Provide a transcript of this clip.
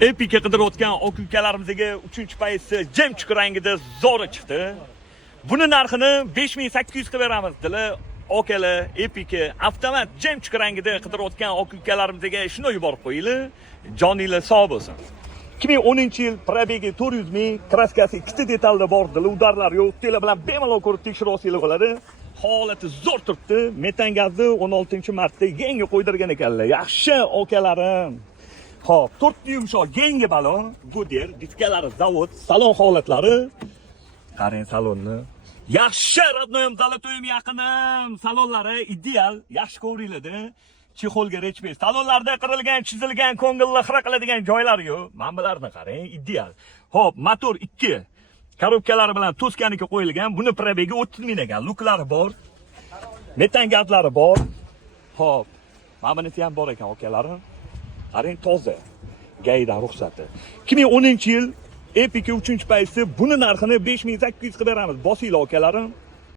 Epicga qidirayotgan aka-ukalarimizga 3-paysi jemchuq rangida zo'ri chiqdi. Buni narxini 5800 qilib beramiz. Dili okalar Epicga avtomat jemchuq rangida qidirayotgan aka-ukalarimizga shuni yuborib qo'yinglar. Joninglar sog' bo'lsin. 2010-yil probegi 400 ming, kraskasi ikkita detalda bor, udarlar yo'q, tele bilan bemalol ko'rib tekshirib olsangiz bo'ladi. Holati zo'r turibdi. Metan gazni 16-martda yangi qo'ydirgan ekanlar. Yaxshi okalarim. Xo'p, 4 yumshoq yangi balon, Goodyear, diskalari zavod, salon holatlari. Qarang salonni. Yaxshi radnoyim Zolotoyim yaqinim. Salonlari ideal, yaxshi ko'ringlar-da. Chexolga rechbes. Salonlarda qirilgan, chizilgan, ko'ngilli xira qiladigan joylari yo'q. Manbalarni qarang, ideal. Xo'p, motor 2. Korobkalari bilan Toskaniga qo'yilgan. Buni probegi 30 ming ekan. Luklari bor. Metan gazlari bor. Xo'p, mana bunisi ham bor ekan, akalarim. Qarang, toza. Gaydan ruxsati. 2010-yil Epic 3-paysi buni narxini 5800 qilib beramiz. Bosinglar akalarim.